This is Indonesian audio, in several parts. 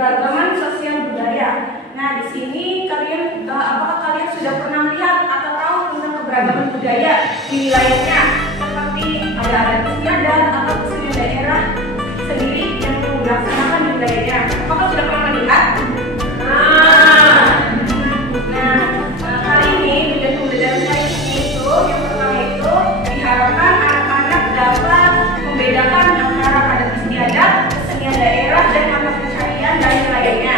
keberagaman sosial budaya. Nah, di sini apakah kalian sudah pernah melihat atau tahu tentang keberagaman budaya di wilayahnya? Seperti ada adat istiadat atau kesenian daerah sendiri yang dilaksanakan di wilayahnya. Apakah sudah pernah melihat? Kali ini di pembelajaran kali ini yang pertama itu diharapkan anak-anak dapat membedakan antara adat istiadat, kesenian daerah, dan mata pencarian dari wilayahnya.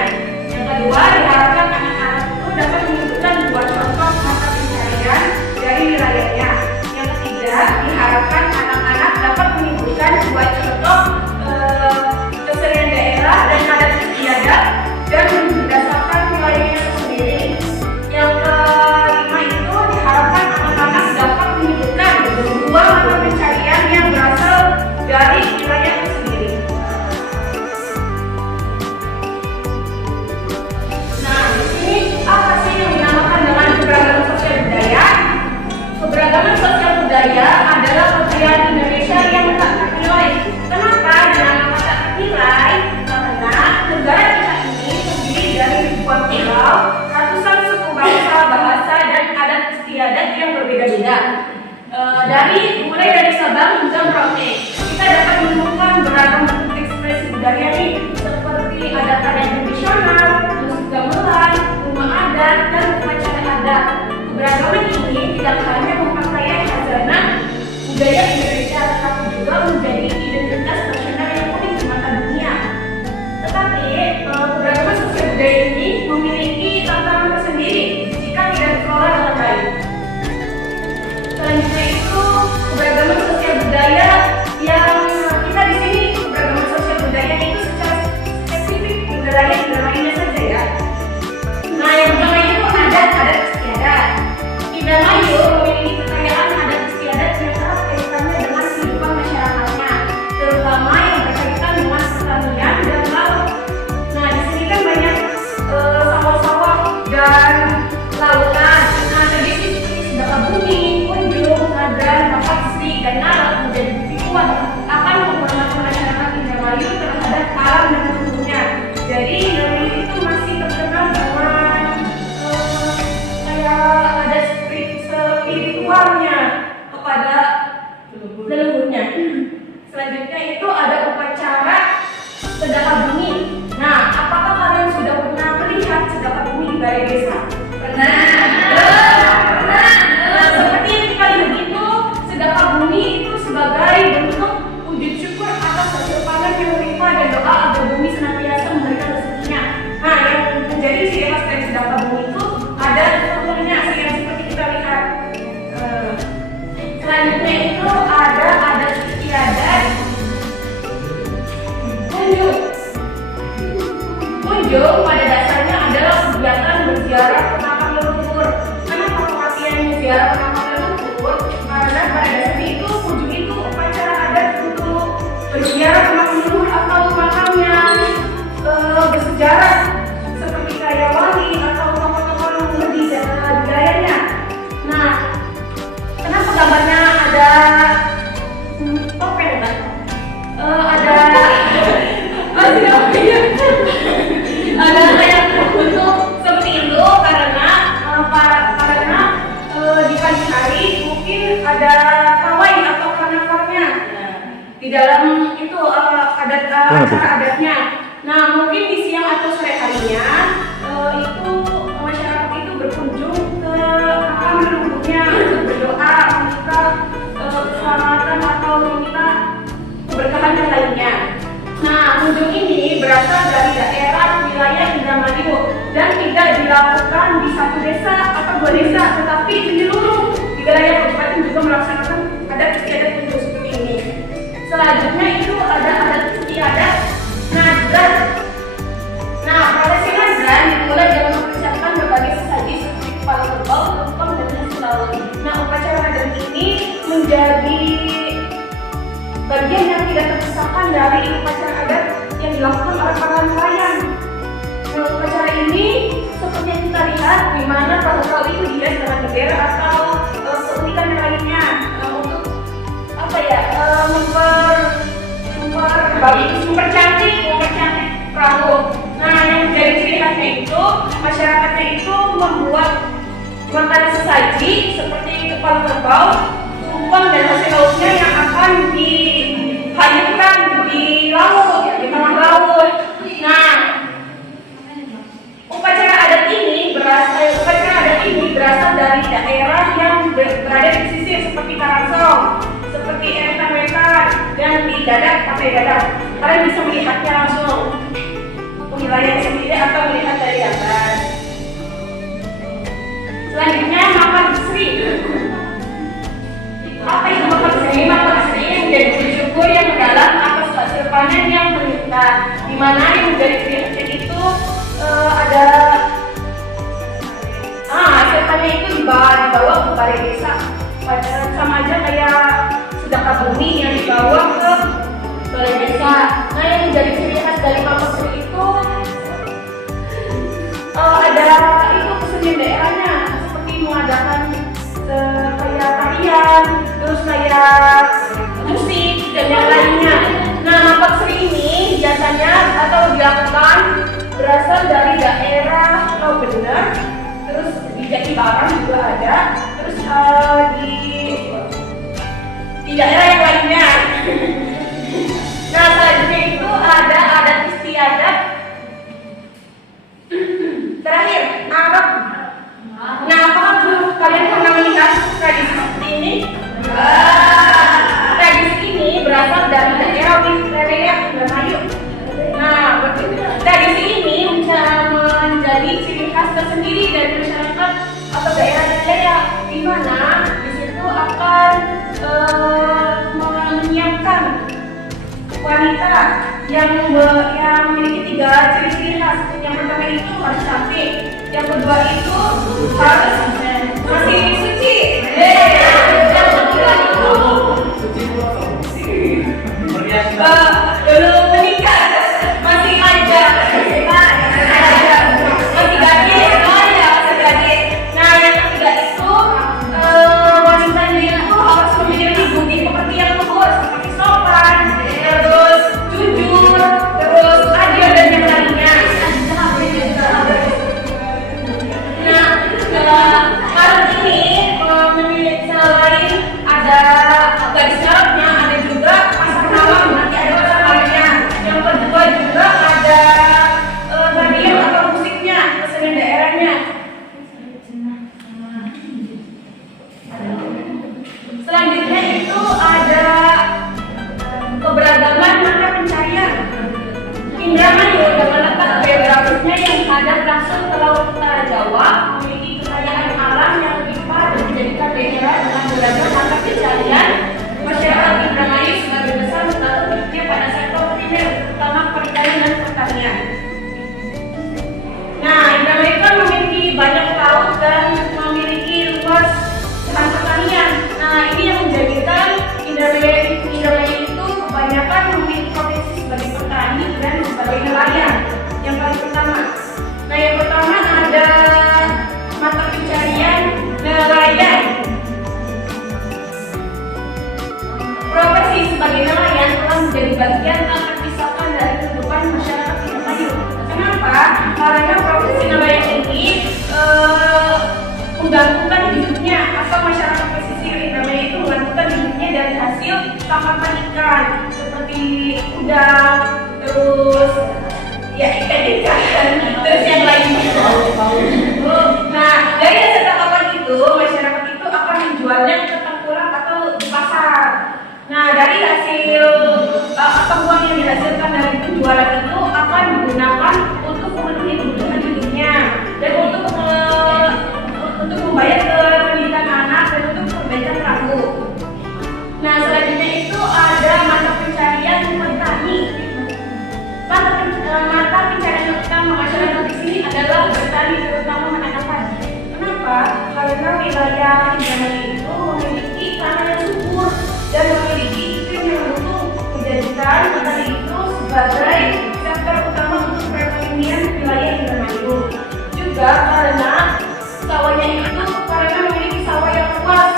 Yang kedua, diharapkan anak-anak itu dapat menyebutkan dua contoh mata pencarian dari wilayahnya. Yang ketiga, diharapkan anak-anak dapat menyebutkan dua contoh kesenian daerah dan adat istiadat dan berdasarkan wilayahnya sendiri. Yang kelima itu diharapkan anak-anak dapat menyebutkan dua mata pencarian yang berasal dari wilayah sendiri. Nah, di sini apa sih yang dinamakan dengan keberagaman sosial budaya? Keberagaman sosial budaya adalah kekayaan Indonesia yang tak ternilai. Kenapa dinamakan tak ternilai? Karena negara kita ini terdiri dari ribuan pulau, ratusan suku bangsa, bahasa, dan adat istiadat yang berbeda-beda. Mulai dari Sabang hingga Merauke, kita dapat menemukan beragam bentuk ekspresi budaya nih, seperti adat-adat tradisional, musik gamelan, rumah adat, dan upacara adat. Keberagaman ini tidak hanya memperkaya khazanah budaya Indonesia, tetapi juga menjadi identitas nasional yang unik di mata dunia. Tetapi keberagaman sosial budaya ini memiliki tantangan tersendiri jika tidak dikelola dengan baik. Selanjutnya itu keberagaman sosial budaya yang kita di sini keberagaman sosial budaya itu secara spesifik wilayahnya saja ya. Nah, yang pertama itu adat istiadat. Indramayu memiliki kekayaan adat istiadat yang erat kaitannya dengan kehidupan masyarakatnya, terutama yang berkaitan dengan pertanian dan laut. Nah, di sini kan banyak sawah-sawah dan lautan. Nah, tradisi seperti sedekah bumi, kunjung, ngadran, bakasi, dan narak menjadi bukti kuat akan penghormatan masyarakat Indramayu terhadap alam dan leluhurnya. Jadi Indramayu itu masih terkenal dengan kayak ada spiritualnya kepada leluhurnya. Selanjutnya itu ada upacara sedekah bumi. Nah, apakah kalian sudah pernah melihat sedekah bumi di balai desa? Nah, seperti yang kita lihat itu, sedekah bumi itu sebagai bentuk wujud syukur atas hasil panen yang melimpah dan doa agar bumi senantiasa memberikan rezekinya. Nah, yang menjadi ciri khas dari sedekah bumi itu ada strukturnya yang seperti kita lihat. Selanjutnya itu ada adat istiadat kunjung. Kunjung pada dasarnya adalah kegiatan berziarah ke makam leluhur. Kenapa pengertian ziarah ke makam leluhur? Karena pada dasarnya itu kunjung itu upacara adat untuk berziarah ke makam leluhur atau makam yang bersejarah seperti kayak wali atau tokoh-tokoh leluhur di wilayahnya. Nah, kenapa gambarnya ada topeng kan? Ada kayak bentuk seperti itu karena di pagi hari mungkin ada pawai atau karnavalnya di dalam itu adatnya. Nah, mungkin di siang atau sore harinya itu masyarakat itu berkunjung ke makam leluhurnya untuk berdoa, meminta keselamatan atau meminta keberkahan yang lainnya. Nah, kunjung ini berasal dari daerah wilayah Indramayu dan tidak dilakukan di satu desa atau dua desa, tetapi menyeluruh di wilayah kabupaten juga melaksanakan adat istiadat kunjung seperti ini. Selanjutnya itu ada adat istiadat nadran. Nah, prosesi nadran dimulai dengan mempersiapkan berbagai sesaji seperti kepala kerbau, tumpeng, dan nasi laut. Nah, upacara nadran ini menjadi bagian yang tidak terpisahkan dari upacara adat yang dilakukan oleh para nelayan. Nah, upacara ini seperti yang kita lihat di mana perahu itu dihias dengan bendera atau keunikan yang lainnya untuk apa ya mempercantik perahu. Nah, sehari-harinya itu masyarakatnya itu membuat makanan sesaji seperti kepala kerbau, tumpeng dan hasil lautnya yang akan dihanyutkan di laut, di tengah laut. Nah, upacara adat ini berasal dari daerah yang berada di pesisir seperti Karangsong, seperti Etan-Wetan, dan di Dadap, Pantai Dadap. Kalian bisa melihatnya langsung wilayahnya sendiri atau melihat dari atas. Selanjutnya makan Sri. Apa itu makan Sri? Makan Sri menjadi bersyukur yang mendalam atas hasil panen yang meningkat, di mana yang menjadi ciri khasnya itu ada hasil panen itu dibawa ke balai desa, sama aja kayak sedekah bumi yang dibawa ke balai desa. Nah, yang menjadi ciri khas dari makan Sri itu ada itu kesenian daerahnya, seperti mengadakan kayak tarian, terus kayak musik dan yang lainnya. Nah, mapak Sri ini biasanya atau dilakukan berasal dari daerah Bener, terus di Jatibarang juga ada, terus di daerah yang lainnya. Nah, selanjutnya itu ada adat istiadat. Terakhir, Arab. Nah, apakah kalian pernah melihat tradisi seperti ini? Tradisi ini berasal dari daerah wilayah Indramayu. Nah, tradisi ini menjadi ciri khas tersendiri dari masyarakat atau daerah wilayah, di mana di situ akan menyiapkan wanita yang memiliki 3 ciri-ciri khas. Yang pertama itu harus cantik, yang kedua itu harus masih suci, yang ketiga itu belum menikah, masih manja, masih gadis, masih gadis. Nah, yang ketiga itu wanitanya itu harus memiliki budi pekerti yang luhur, seperti sopan, terus jujur, terus adil dan yang lainnya. Nah, karena ini memiliki selain ada gadis Arabnya, ada juga pasar malam, nanti ada pasar malamnya. Yang kedua juga ada tarian atau musiknya, kesenian daerahnya. Selanjutnya itu ada keberagaman mata pencarian. Indramayu dengan letak geografisnya yang menghadap langsung ke Laut Utara Jawa memiliki kekayaan alam yang limpah dan menjadikan daerah dengan beragam mata pencarian. Masyarakat Indramayu sebagai besar menaruh hidupnya pada sektor primer, terutama perikanan dan pertanian. Nah, Indramayu kan memiliki banyak laut dan memiliki luas lahan pertanian. Nah, ini yang menjadikan Indramayu itu kebanyakan memiliki potensi sebagai petani dan sebagai nelayan. Yang paling pertama. Nah, yang pertama ada mata pencarian nelayan. Profesi sebagai nelayan telah menjadi bagian tak terpisahkan dari kehidupan masyarakat Indramayu. Kenapa? Karena profesi nelayan ini menggantungkan hidupnya atau masyarakat pesisir Indramayu itu menggantungkan hidupnya dari hasil tangkapan ikan seperti udang, terus ya ikan-ikan, terus yang lainnya. Nah, dari hasil tangkapan itu masyarakat itu akan menjualnya ke tengkulak atau di pasar. Nah, dari hasil atau uang yang dihasilkan dari penjualan itu akan digunakan untuk memenuhi kebutuhan hidupnya dan untuk membayar ke pendidikan anak dan untuk perbaikan perahu. Nah, selanjutnya itu ada mata pencarian petani. Mata pencarian utama masyarakat di sini adalah bertani, terutama menanam padi. Kenapa? Karena wilayah Indramayu itu memiliki tanah yang subur dan memiliki iklim yang mendukung, menjadikan petani itu sebagai sektor utama untuk perekonomian wilayah Indramayu. Juga karena sawahnya itu karena memiliki sawah yang luas.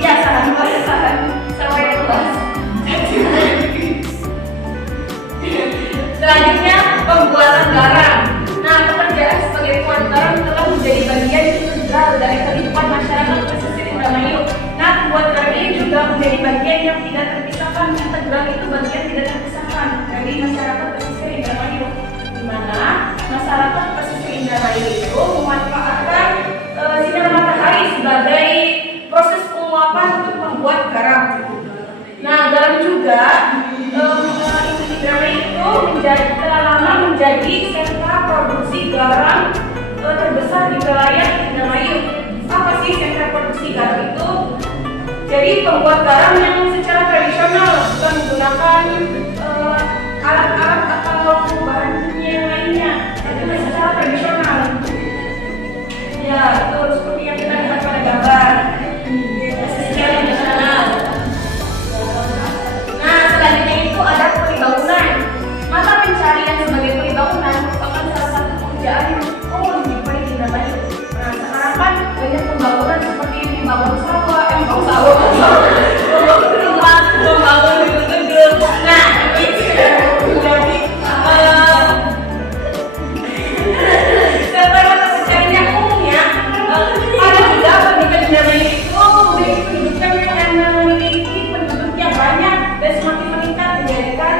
Iya, sawah yang luas. Selanjutnya pembuatan garam. Nah, pekerjaan sebagai pembuat garam telah menjadi bagian integral dari kehidupan masyarakat pesisir Indramayu. Nah, pembuat garam ini juga menjadi bagian yang tidak terpisahkan. Integral itu bagian tidak terpisahkan dari masyarakat pesisir Indramayu, di mana masyarakat pesisir Indramayu itu memanfaatkan sinar matahari sebagai proses penguapan untuk membuat garam. Nah, garam juga Indramayu itu telah lama menjadi sentra produksi garam terbesar di wilayah Indramayu. Apa sih sentra produksi garam itu? Jadi pembuat garam yang secara tradisional bukan menggunakan alat-alat atau bahan kimia lainnya, tapi secara tradisional. Ya, itu seperti yang kita lihat pada gambar. Secara tradisional. Nah, selanjutnya itu ada polibangunan. Mata pencarian sebagai polibangunan merupakan salah satu pekerjaan yang umum di Indramayu. Nah, sekarang kan banyak pembangunan seperti membangun sawah, rumah, membangun gedung. Nah, jadi serta mata pencarian yang umumnya ada juga pendidikan Indramayu itu memiliki pendidikan yang memiliki penduduk yang banyak dan semakin meningkat, menjadikan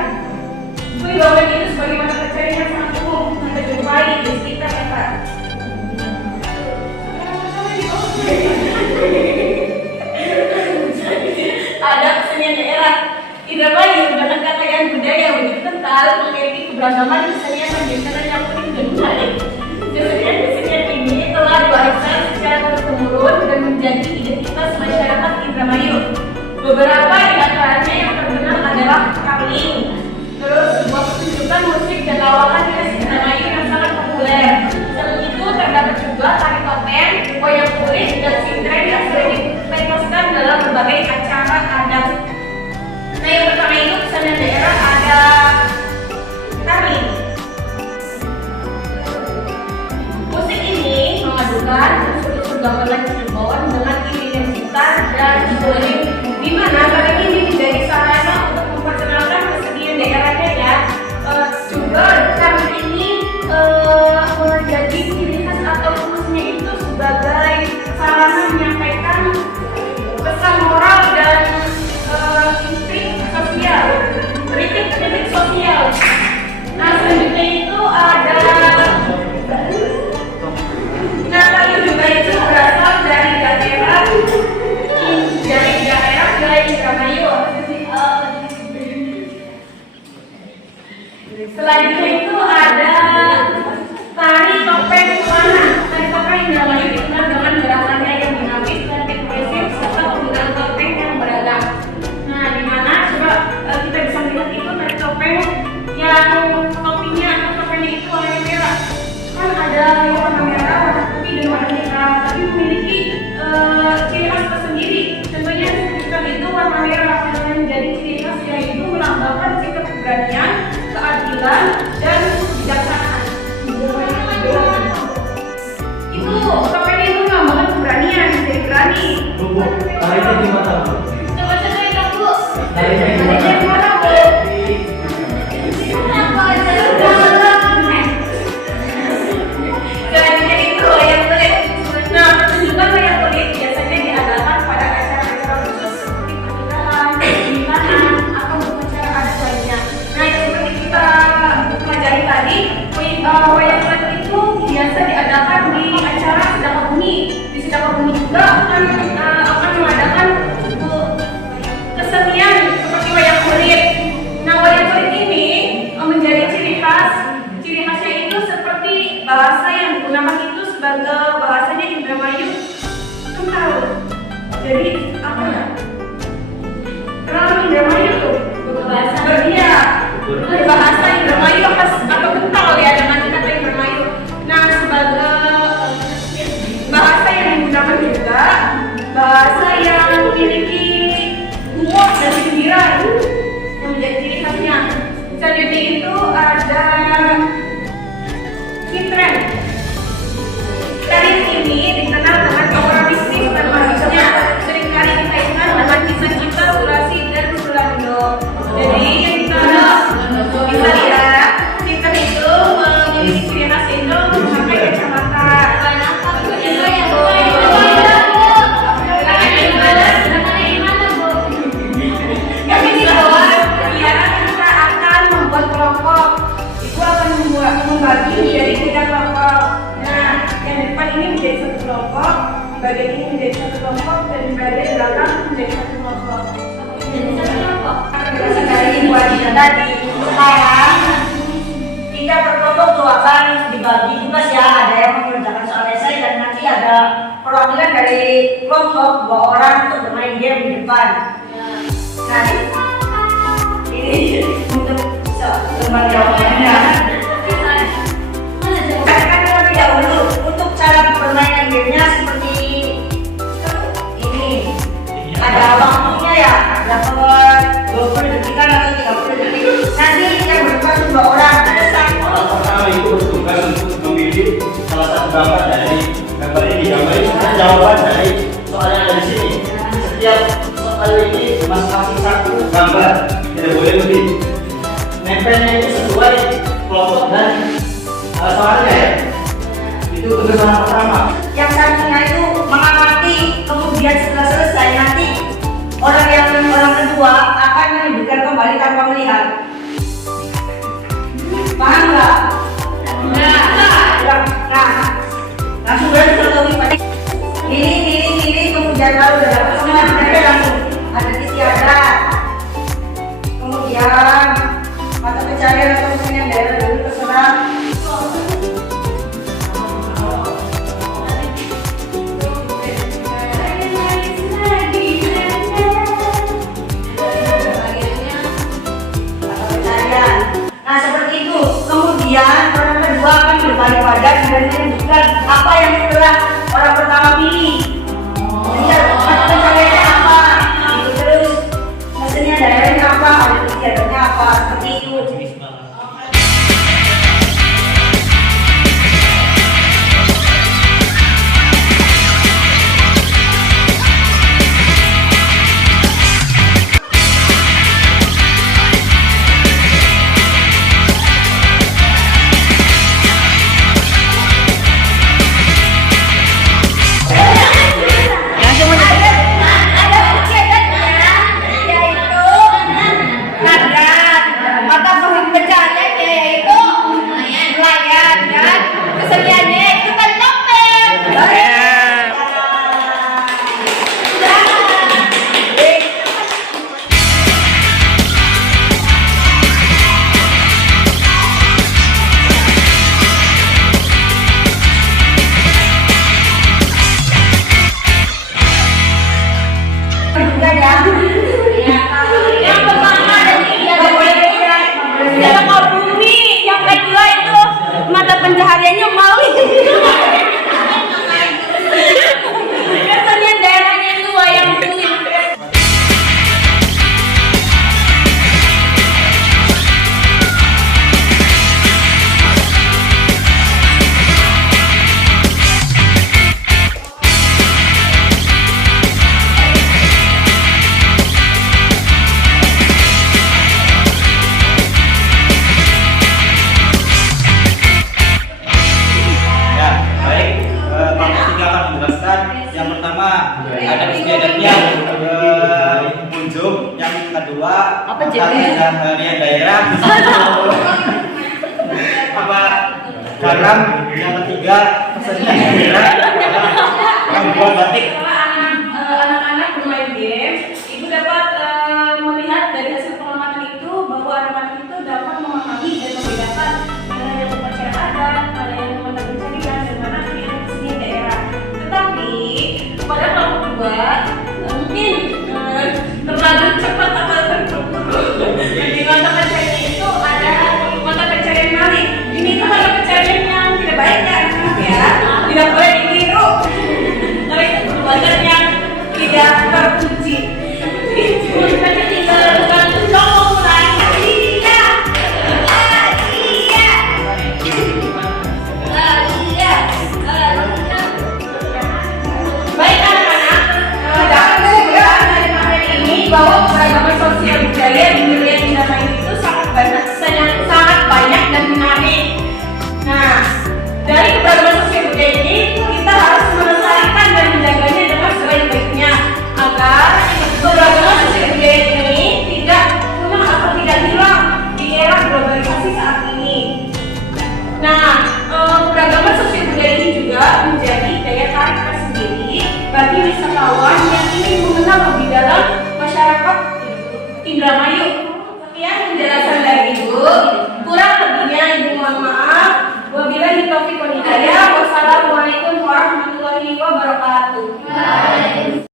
polibangunan itu sebagai mata pencarian yang sangat umum kita jumpai di sekitar kita. Ada kesenian daerah Indramayu dengan kekayaan budaya yang begitu kental, memiliki keberagaman kesenian tradisional yang unik dan menarik. Kesenian ini telah diwariskan secara turun-temurun dan menjadi identitas masyarakat Indramayu. Beberapa di antaranya yang terkenal adalah Karling, terus sebuah pertunjukan musik dan lawakan khas Indramayu yang sangat populer. Selain itu terdapat juga tari topeng, wayang kulit, dan sintren yang sering dipentaskan dalam berbagai acara adat. Nah, yang pertama itu kesenian daerah ada Karling. Musik ini memadukan unsur-unsur gamelan Cirebon dengan iringan gitar dan violin, di mana Karling ini menjadi sarana untuk memperkenalkan kesenian daerahnya ya. Juga Karling ini menjadi ciri khas atau fungsinya itu sebagai sarana menyampaikan pesan moral dan kritik sosial. Nah, selanjutnya itu ada Karling juga itu berasal dari daerah Indramayu. Selanjutnya itu ada tari topeng Kulana. Tari topeng Indramayu dikenal dengan gerakannya yang dinamis dan ekspresif serta penggunaan topeng yang beragam. Nah, di mana coba kita bisa melihat itu tari topeng yang topinya atau topengnya itu warna merah. Kan ada yang warna merah, warna putih dan warna hitam, tapi memiliki ciri khas tersendiri. Contohnya seperti itu warna merah yang menjadi ciri khas yang itu melambangkan sikap keberanian, keadilan, dan kebijaksanaan. Itu topengnya itu melambangkan keberanian, jadi berani. Bu, tariknya di mata, Bu. Coba cerita, Bu. Tariknya di mata. Tariknya di mana, Bu? Selanjutnya itu wayang kulit. Nah, pertunjukan wayang kulit biasanya diadakan pada acara-acara khusus seperti pernikahan, pernikahan, atau upacara adat lainnya. Nah, yang seperti kita pelajari tadi, wayang kulit itu biasa diadakan di acara Sedekah-Bumi. Di Sedekah-Bumi juga akan mengadakan kesenian seperti wayang kulit. Nah, wayang kulit ini menjadi ciri khasnya itu seperti bahasa yang digunakan itu sebagai bahasanya Indramayu kental. Jadi apa ya? Kenal Indramayu tuh bahasa dia berbahasa Indramayu atau kental ya dengan kata Indramayu. Nah, sebagai bahasa yang digunakan juga bahasa yang memiliki humor dan sindiran yang menjadi ciri khasnya. Selanjutnya itu ada sintren. Tari ini dikenal dengan aura mistis dan magisnya, seringkali dikaitkan dengan kisah cinta Surasi dan Sulardo. Jadi yang kita bisa lihat, sintren itu pembelajaran tadi. Sekarang kita berkelompok tuh akan dibagi tugas ya. Ada yang mengerjakan soal esai dan nanti ada perwakilan dari kelompok 2 orang untuk bermain game di depan. Nah, ini untuk teman jawabannya. Katakan terlebih dahulu untuk cara permainan gamenya seperti ini. Ada waktunya ya, ada 20 detik atau 30 detik. Nanti yang berdepan 2 orang. Ada satu. Orang pertama itu bertugas untuk memilih salah satu gambar dari gambar ini. Gambar ini sebenarnya jawaban dari soal yang ada di sini. Setiap soal ini masing-masing satu gambar, tidak boleh lebih. Nempelnya itu sesuai kelompok dan soalnya ya. Itu tugas orang pertama. Yang satunya itu mengamati, kemudian setelah selesai nanti orang kedua akan menunjukkan kembali tanpa melihat. Paham nggak? Nah, langsung dari fotografi pada ini kemudian kalau udah dapat semua mereka langsung ada istiadat, kemudian mata pencarian atau mesin daerah dulu terserah. Nah seperti itu, kemudian orang kedua akan berbalik badan dan menunjukkan apa yang telah orang pertama pilih. Jadi mata pencariannya apa, gitu. Terus mesinnya daerahnya apa, ada istiadatnya apa, seperti itu. Yang pertama dan yang bumi, yang kedua itu mata pencahariannya Maui. Kesenian daerahnya itu wayang kulit. Ada istiadatnya kunjung, yang kedua Apa jadi? harian daerah, apa garam, yang ketiga kesenian daerah, yang buat batik. Anak-anak bermain game, ibu dapat melihat dari hasil pengamatan itu bahwa anak-anak itu dapat memahami dan membedakan mana yang upacara adat, mana yang mata pencarian, dan mana yang kesenian daerah. Tetapi pada kelompok kedua mungkin terlalu cepat atau terburu-buru. Di mata pencarian itu ada mata pencarian maling. Ini itu mata pencarian yang tidak baik ya anak-anak ya. Tidak boleh ditiru. Tapi itu perbuatan yang tidak terpuji. Itu hanya tinggal bukan tolong baik anak-anak, dapat kesimpulan dari materi ini bahwa keragaman sosial budaya di wilayah Indramayu itu sangat banyak dan menarik. Nah, dari keberagaman sosial budaya ini kita harus melestarikan dan menjaganya dengan sebaik-baiknya agar keberagaman sosial budaya ini tidak punah atau tidak hilang di era globalisasi saat ini. Nah, keberagaman sosial budaya ini juga menjadi daya tarik tersendiri bagi wisatawan yang ingin mengenal lebih dalam masyarakat Indramayu. Sekian penjelasan wabarakatuh.